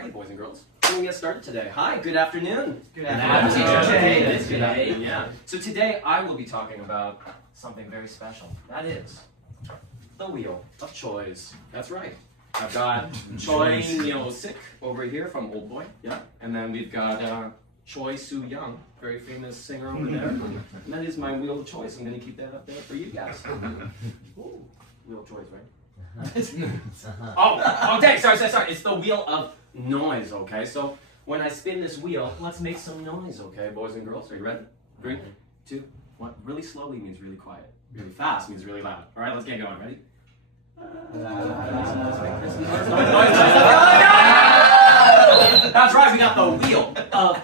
Alrighty, boys and girls, we're gonna get started today. Hi, good afternoon. Good afternoon. It is good afternoon, yeah. So today I will be talking about something very special. That is the wheel of choice. That's right. I've got Choi Myo-sik over here from Old Boy, yeah. And then we've got Choi Soo-young, very famous singer over there. And that is my wheel of choice. I'm gonna keep that up there for you guys. Ooh, wheel of choice, right? Okay, sorry. It's the wheel of noise, okay? So when I spin this wheel, let's make some noise, okay, boys and girls? Are you ready? 3, 2, 1. Really slowly means really quiet. Really fast means really loud. All right, let's get going. Ready? That's right, we got the wheel of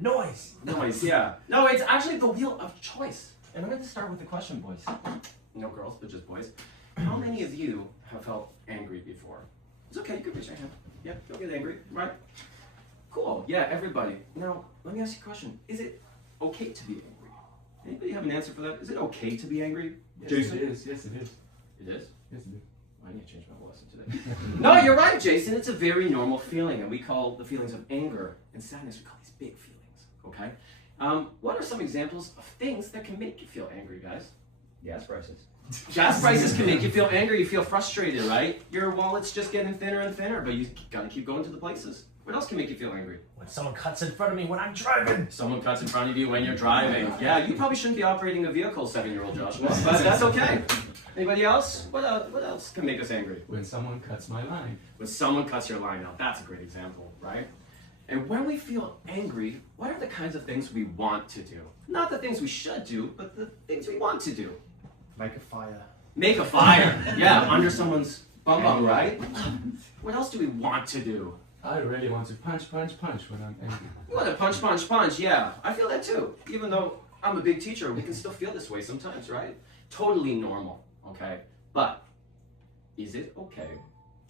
Noise. noise, yeah. No, it's actually the wheel of choice. And I'm going to start with the question, boys. No girls, but just boys. How many of you have felt angry before? It's okay, you can raise your hand. Yeah, you'll get angry, right? Cool, yeah, everybody. Now, let me ask you a question. Is it okay to be angry? Anybody have an answer for that? Is it okay to be angry? Yes, Jason? it is. Yes, it is. It is? Yes, it is. I need to change my lesson today. No, you're right, Jason. It's a very normal feeling, and we call the feelings of anger and sadness, we call these big feelings, okay? What are some examples of things that can make you feel angry, guys? Gas prices. Gas prices can make you feel angry, you feel frustrated, right? Your wallet's just getting thinner and thinner, but you gotta keep going to the places. What else can make you feel angry? When someone cuts in front of me when I'm driving. Someone cuts in front of you when you're driving. Yeah, you probably shouldn't be operating a vehicle, 7-year-old Joshua, but that's okay. Anybody else? What else can make us angry? When someone cuts my line. When someone cuts your line out, that's a great example, right? And when we feel angry, what are the kinds of things we want to do? Not the things we should do, but the things we want to do. Make a fire. Make a fire. Yeah, under someone's bum, right? What else do we want to do? I really want to punch when I'm angry. You want to punch. Yeah, I feel that too. Even though I'm a big teacher, we can still feel this way sometimes, right? Totally normal, okay? But is it okay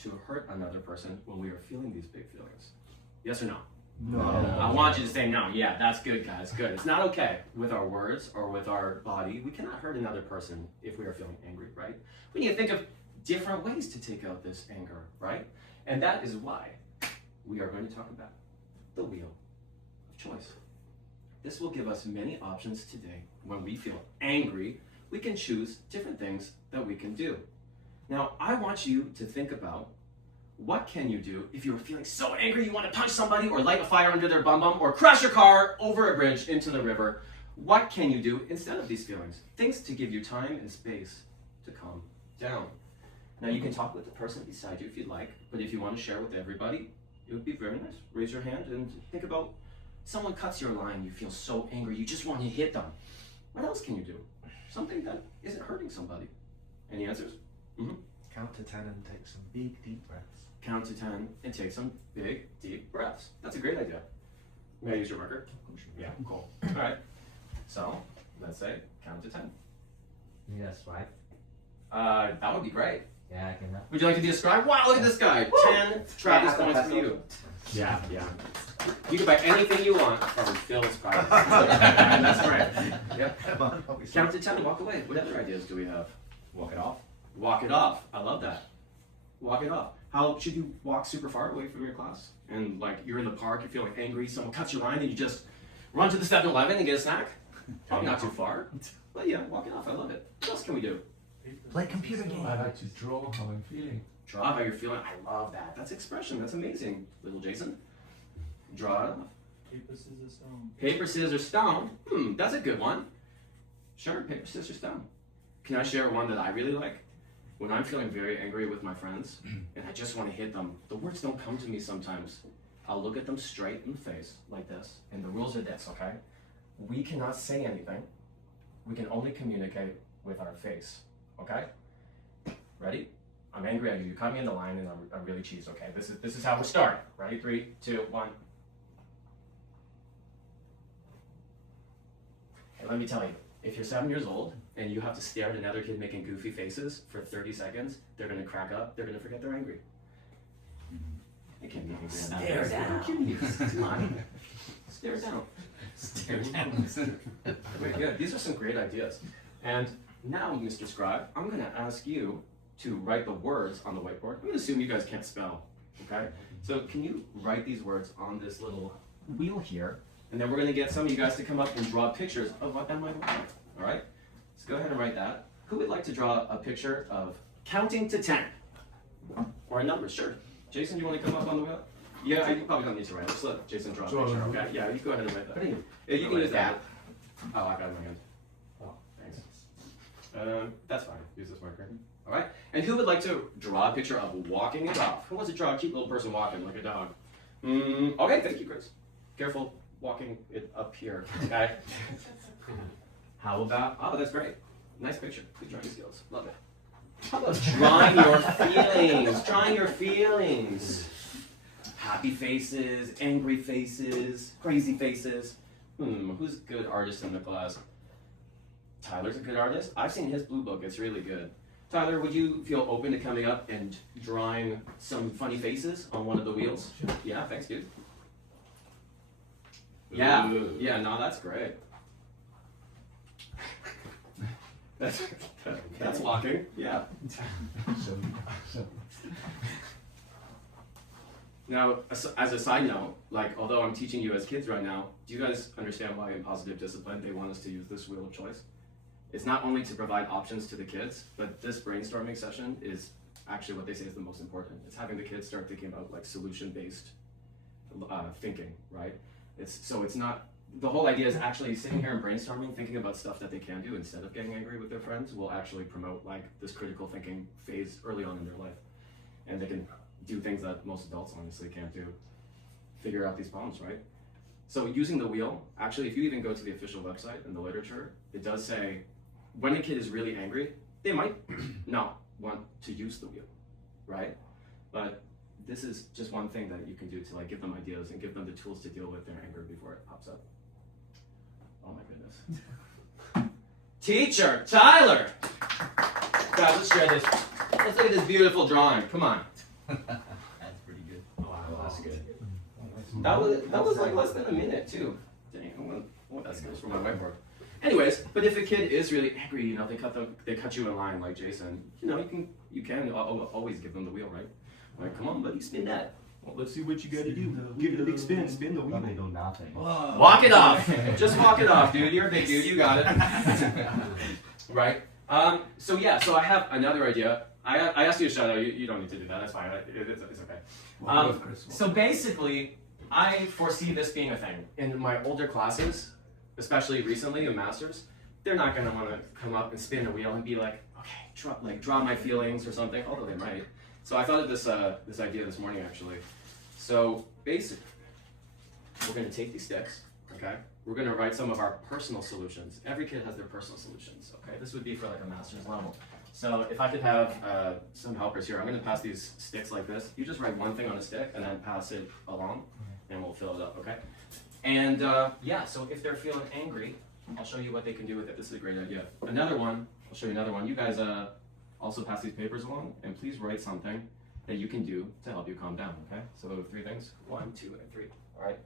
to hurt another person when we are feeling these big feelings? Yes or no? No. I want you to say no. Yeah, that's good, guys. Good. It's not okay with our words or with our body. We cannot hurt another person if we are feeling angry, right? We need to think of different ways to take out this anger, right? And that is why we are going to talk about the wheel of choice. This will give us many options today. When we feel angry, we can choose different things that we can do. Now, I want you to think about what can you do if you're feeling so angry you want to punch somebody or light a fire under their bum or crash your car over a bridge into the river. What can you do instead of these feelings? Things to give you time and space to calm down. Now, you can talk with the person beside you if you'd like, but if you want to share with everybody, it would be very nice. Raise your hand and think about someone cuts your line, you feel so angry, you just want to hit them. What else can you do? Something that isn't hurting somebody. Any answers? Mm-hmm. Count to 10 and take some big, deep breaths. Count to 10 and take some big, deep breaths. That's a great idea. May I use your marker? Yeah, cool. All right. So, let's say count to 10. You need a swipe? That would be great. Yeah, I can help. Would you like to be a scribe? Wow, look at this guy. 10 Travis points for you. Yeah. You can buy anything you want from Phil's Private. That's right. Yep. Count to 10 and walk away. What other ideas do we have? Walk it off. Walk it off. I love that. Walk it off. How should you walk super far away from your class? And like you're in the park, you're feeling angry, someone cuts your line and you just run to the 7-Eleven and get a snack? Probably not too far. But yeah, walk it off. I love it. What else can we do? Play computer game. I like to draw how I'm feeling. Draw how you're feeling. I love that. That's expression. That's amazing. Little Jason. Draw it off. Paper, scissors, stone. Paper, scissors, stone. That's a good one. Sure, paper, scissors, stone. Can I share one that I really like? When I'm feeling very angry with my friends and I just want to hit them, the words don't come to me sometimes. I'll look at them straight in the face like this. And the rules are this, okay? We cannot say anything. We can only communicate with our face, okay? Ready? I'm angry at you. You cut me in the line and I'm really cheesed, okay? This is how we're starting. Ready? 3, 2, 1. Hey, let me tell you. If you're 7 years old and you have to stare at another kid making goofy faces for 30 seconds, they're going to crack up. They're going to forget they're angry. They can't be angry. Stare down. Come on. Stare down. Stare down. Very good. These are some great ideas. And now, Mr. Scribe, I'm going to ask you to write the words on the whiteboard. I'm going to assume you guys can't spell. Okay? So can you write these words on this little wheel here? And then we're gonna get some of you guys to come up and draw pictures of what that might look like. All right? So go ahead and write that. Who would like to draw a picture of counting to 10? Or a number, sure. Jason, do you want to come up on the wheel? Yeah, you probably don't need to write. Let's let Jason draw a Draw picture, it. okay? Yeah, you go ahead and write that. What do you? Yeah, you can What use is that. Oh, I got it in my hand. Oh. Thanks. That's fine. Use this marker. All right. And who would like to draw a picture of walking it off? Who wants to draw a cute little person walking like a dog? Okay, thank you, Chris. Careful walking it up here, okay? How about? Oh, that's great. Nice picture. Good drawing skills. Love it. How about drawing your feelings? Drawing your feelings. Happy faces, angry faces, crazy faces. Who's a good artist in the class? Tyler's a good artist. I've seen his blue book. It's really good. Tyler, would you feel open to coming up and drawing some funny faces on one of the wheels? Sure. Yeah, thanks, dude. Yeah, Ooh. yeah, no, that's great. That's walking. Yeah. So, Now, as a side note, like, although I'm teaching you as kids right now, do you guys understand why in positive discipline they want us to use this wheel of choice? It's not only to provide options to the kids, but this brainstorming session is actually what they say is the most important. It's having the kids start thinking about like solution-based thinking, right? It's not, the whole idea is actually sitting here and brainstorming, thinking about stuff that they can do instead of getting angry with their friends will actually promote like this critical thinking phase early on in their life. And they can do things that most adults honestly can't do. Figure out these problems, right? So using the wheel, actually if you even go to the official website in the literature, it does say when a kid is really angry, they might not want to use the wheel, right? But this is just one thing that you can do to like give them ideas and give them the tools to deal with their anger before it pops up. Oh my goodness. Teacher, Tyler! Guys, let's share this. Let's look at this beautiful drawing. Come on. That's pretty good. Wow, that's good. That was like less than a minute too. Dang, well, that's good for my whiteboard. Anyways, but if a kid is really angry, you know, they cut you in line like Jason. You know, you can always give them the wheel, right? Like, come on, buddy, spin that. Well, let's see what you gotta do. Give it a big spin, spin the wheel. They do nothing. Walk it off. Just walk it off, dude. You're a big dude. You got it. Right. So I have another idea. I asked you to shout out. You don't need to do that. That's fine. It's okay. So basically, I foresee this being a thing in my older classes, especially recently in masters. They're not gonna want to come up and spin a wheel and be like, okay, draw my feelings or something. Although they might. So I thought of this idea this morning actually. So basically, we're gonna take these sticks, okay? We're gonna write some of our personal solutions. Every kid has their personal solutions, okay? This would be for like a master's level. So if I could have some helpers here, I'm gonna pass these sticks like this. You just write one thing on a stick and then pass it along, and we'll fill it up, okay? And yeah, so if they're feeling angry, I'll show you what they can do with it. This is a great idea. Another one, I'll show you another one. You guys also pass these papers along, and please write something that you can do to help you calm down, okay? So 3 things, 1, 2, and 3, all right?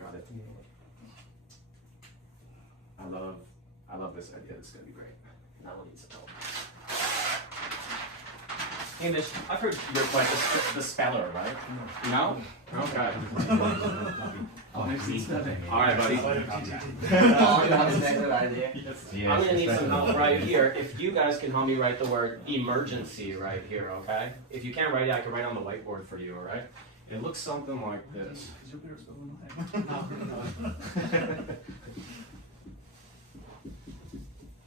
Got it. I love this idea. It's gonna be great. Now we'll need some help. Hamish, I've heard you're quite the speller, right? No? Okay. All right, buddy. I'm gonna need some help right here. If you guys can help me write the word emergency right here, okay? If you can't write it, I can write it on the whiteboard for you, all right? It looks something like this.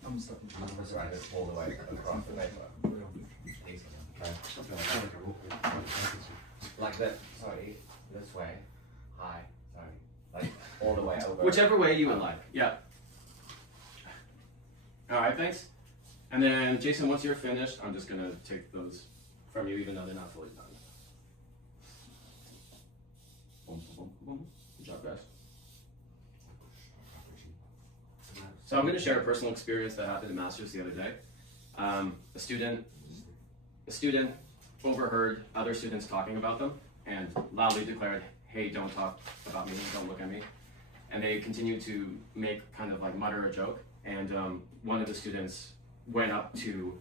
I'm stuck. That's right, it's all the way across the paper. Okay. Like that, sorry, this way. Hi, sorry. Like all the way over. Whichever way you would like, yeah. All right, thanks. And then, Jason, once you're finished, I'm just gonna take those from you, even though they're not fully done. Boom, boom, boom. Good job, guys. So I'm gonna share a personal experience that happened in Masters the other day. A student overheard other students talking about them and loudly declared, hey, don't talk about me, don't look at me. And they continued to make kind of like mutter a joke. And one of the students went up to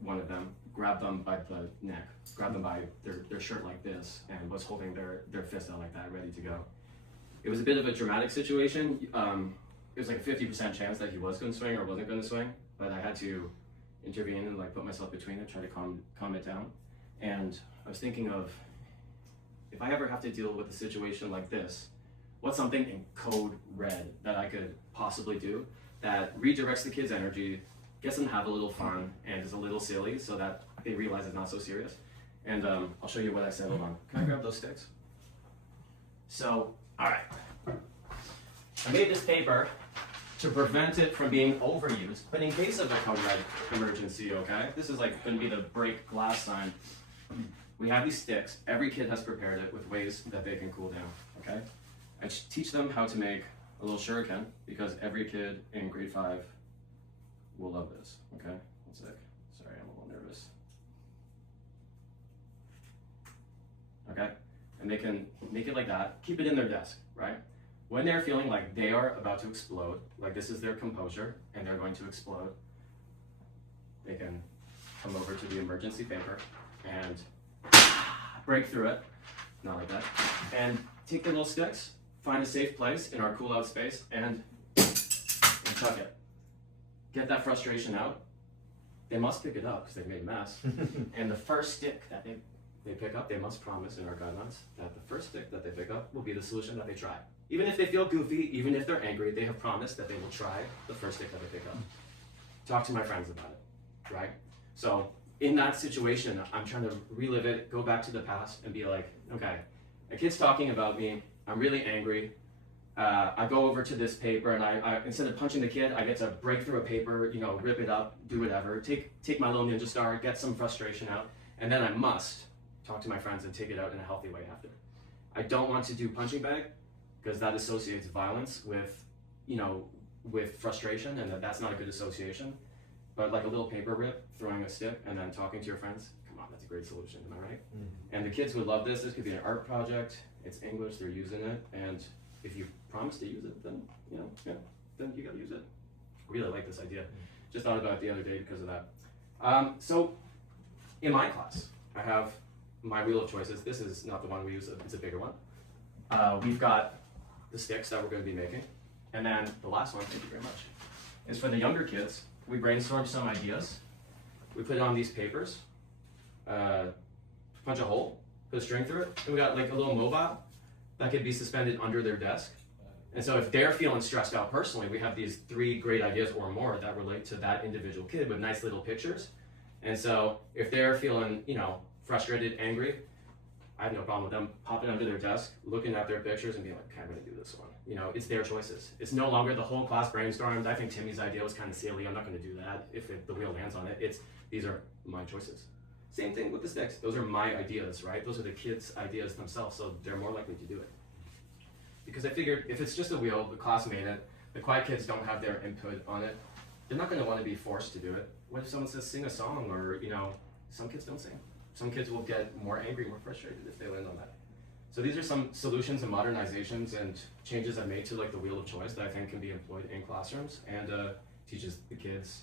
one of them, grabbed them by the neck, grabbed them by their shirt like this and was holding their fist out like that, ready to go. It was a bit of a dramatic situation. It was like a 50% chance that he was going to swing or wasn't going to swing, but I had to intervene and like put myself between it, try to calm it down. And I was thinking of, if I ever have to deal with a situation like this, what's something in code red that I could possibly do that redirects the kids' energy, gets them to have a little fun, and is a little silly so that they realize it's not so serious. And I'll show you what I said. Hold on. Can I grab those sticks? So, all right. I made this paper to prevent it from being overused, but in case of a code red emergency, okay? This is like going to be the break glass sign. We have these sticks. Every kid has prepared it with ways that they can cool down, okay? I teach them how to make a little shuriken because every kid in grade 5 will love this, okay? One sec. Sorry, I'm a little nervous. Okay? And they can make it like that, keep it in their desk, right? When they're feeling like they are about to explode, like this is their composure and they're going to explode, they can come over to the emergency paper and break through it, not like that, and take their little sticks, find a safe place in our cool out space, and chuck it. Get that frustration out. They must pick it up because they've made a mess. And the first stick that they pick up, they must promise in our guidelines that the first stick that they pick up will be the solution that they try. Even if they feel goofy, even if they're angry, they have promised that they will try the first stick that they pick up. Talk to my friends about it, right? So in that situation, I'm trying to relive it, go back to the past and be like, okay, a kid's talking about me, I'm really angry. I go over to this paper and I instead of punching the kid, I get to break through a paper, you know, rip it up, do whatever, take my little ninja star, get some frustration out, and then I must talk to my friends and take it out in a healthy way after. I don't want to do punching bag because that associates violence with, you know, with frustration, and that's not a good association. But like a little paper rip, throwing a stick, and then talking to your friends, come on, that's a great solution, am I right? Mm-hmm. And the kids would love this. This could be an art project. It's English, they're using it, and if you promise to use it, then, you know, yeah, then you gotta use it. I really like this idea. Just thought about it the other day because of that. So, in my class, I have my wheel of choices. This is not the one we use, it's a bigger one. We've got the sticks that we're gonna be making. And then the last one, thank you very much, is for the younger kids. We brainstormed some ideas. We put it on these papers, punch a hole, put a string through it, and we got like a little mobile that could be suspended under their desk. And so if they're feeling stressed out personally, we have these 3 great ideas or more that relate to that individual kid with nice little pictures. And so if they're feeling, you know, frustrated, angry, I have no problem with them popping under their desk, looking at their pictures and being like, okay, I'm gonna do this one. You know, it's their choices. It's no longer the whole class brainstormed. I think Timmy's idea was kind of silly. I'm not gonna do that if the wheel lands on it. These are my choices. Same thing with the sticks. Those are my ideas, right? Those are the kids' ideas themselves, so they're more likely to do it. Because I figured if it's just a wheel, the class made it, the quiet kids don't have their input on it, they're not gonna wanna be forced to do it. What if someone says sing a song, or, you know, some kids don't sing. Some kids will get more angry, more frustrated if they land on that. So these are some solutions and modernizations and changes I made to like the wheel of choice that I think can be employed in classrooms, and teaches the kids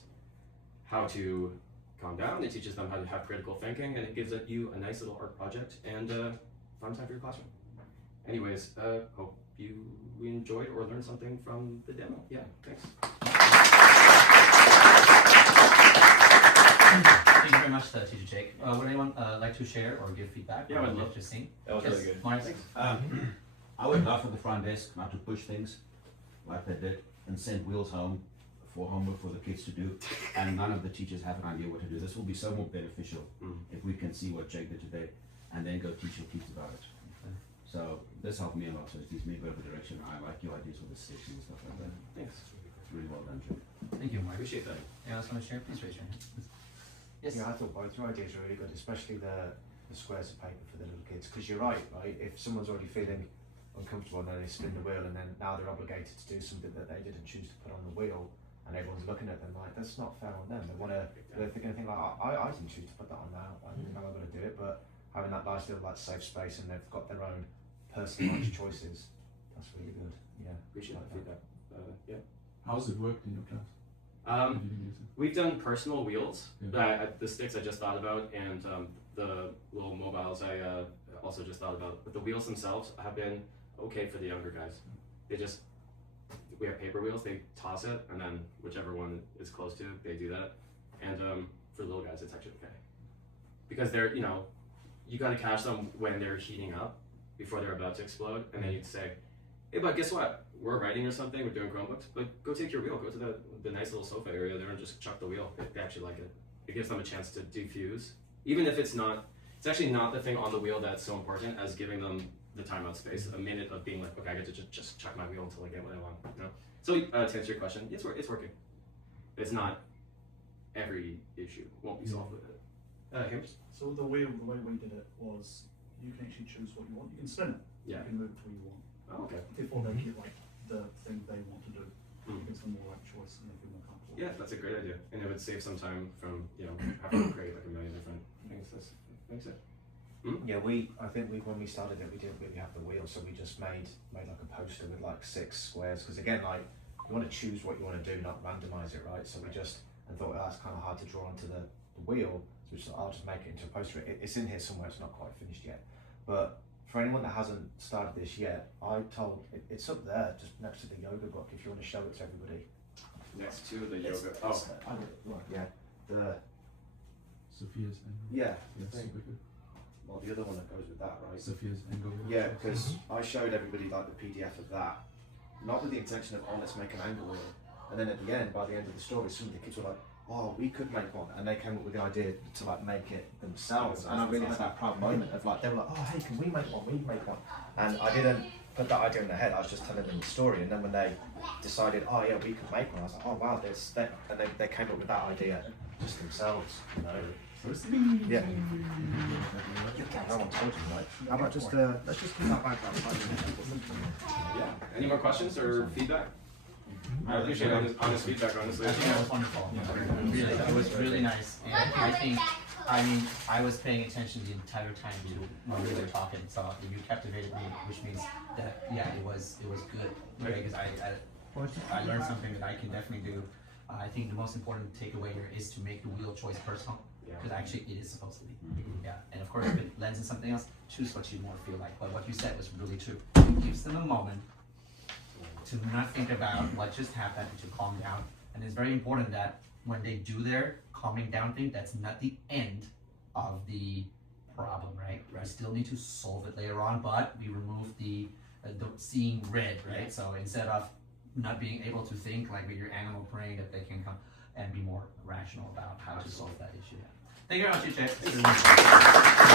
how to calm down. It teaches them how to have critical thinking, and it gives you a nice little art project and fun time for your classroom. Anyways, hope you enjoyed or learned something from the demo. Yeah, thanks. Thank you very much, Teacher Jake. Would anyone like to share or give feedback? Yeah, I'd love to see. That was really good. Marius? I would love for the front desk not to push things like they did and send wheels home for homework for the kids to do, and none of the teachers have an idea what to do. This will be so more beneficial if we can see what Jake did today and then go teach your kids about it. So this helped me a lot, so it gives me a bit of a direction. I like your ideas with the sticks and stuff like that. Thanks. Really well done, Jake. Thank you, I Marius. appreciate that. Anyone else want to share? Please raise your hand. Yes. Yeah, I thought both your ideas were really good, especially the squares of paper for the little kids. Because you're right? If someone's already feeling uncomfortable and then they spin the wheel and then now they're obligated to do something that they didn't choose to put on the wheel, and everyone's looking at them like, that's not fair on them. They're going to think like, I didn't choose to put that on now. I didn't know I'm going to do it. But having that nice little like safe space and they've got their own personalised choices, that's really good. Yeah, Appreciate that feedback. Yeah. How's it worked in your class? Did you use it? We've done personal wheels. The sticks I just thought about, and the little mobiles, I also just thought about, but the wheels themselves have been okay for the younger guys. We have paper wheels, they toss it, and then whichever one is close to, they do that. And for little guys, it's actually okay. Because they're, you gotta catch them when they're heating up, before they're about to explode, and then you'd say, hey, but guess what? We're writing or something, we're doing Chromebooks, but go take your wheel, go to the nice little sofa area there and just chuck the wheel. They actually like it. It gives them a chance to defuse. Even if it's actually not the thing on the wheel that's so important as giving them the timeout space, a minute of being like, okay, I get to just chuck my wheel until I get what I want, So to answer your question, it's working. It's not every issue won't be solved with it. Him? So the way we did it was you can actually choose what you want. You can spin it. Yeah. You can move it to where you want. Oh, okay. Therefore, they get like the thing they want to do. Mm. It gives them more like choice and they feel more comfortable. Yeah, that's a great idea, and it would save some time from having to create like a million different things. That makes sense. Yeah, I think when we started it, we didn't really have the wheel, so we just made like a poster with like 6 squares. Because again, like you want to choose what you want to do, not randomize it, right? So we just thought that's kind of hard to draw onto the wheel, so we just thought, I'll just make it into a poster. It's in here somewhere. It's not quite finished yet, but for anyone that hasn't started this yet, it's up there, just next to the yoga book. If you want to show it to everybody. Next to the It's- yoga. it's- yeah, Sophia's angle. yeah. Yes, super good. Well, the other one that goes with that, right? Sophia's angle. Yeah, because I showed everybody like the PDF of that, not with the intention of, let's make an angle wheel. And then at the end, by the end of the story, some of the kids were like, oh, we could make one. And they came up with the idea to like make it themselves. And I really had that proud moment of like, they were like, oh, hey, can we make one? We make one. And I didn't put that idea in their head. I was just telling them the story. And then when they decided, oh yeah, we could make one, I was like, oh wow, there's that. And they came up with that idea just themselves, Yeah. No one told you, right? How about just, let's just keep that background. Yeah. Any more questions or feedback? I appreciate honest feedback, honestly. I think that was wonderful. Really, it was really nice. And I was paying attention the entire time when we were talking, so you captivated me, which means that it was good. Because I learned something that I can definitely do. I think the most important takeaway here is to make the wheel choice personal, because actually it is supposed to be. Yeah, and of course if it lends in something else, choose what you more feel like. But what you said was really true. It gives them a moment to not think about what just happened, to calm down. And it's very important that when they do their calming down thing, that's not the end of the problem, right? We still need to solve it later on, but we remove the seeing red, right? So instead of not being able to think like with your animal brain, that they can come and be more rational about how to solve that issue. Thank you very much, Uche.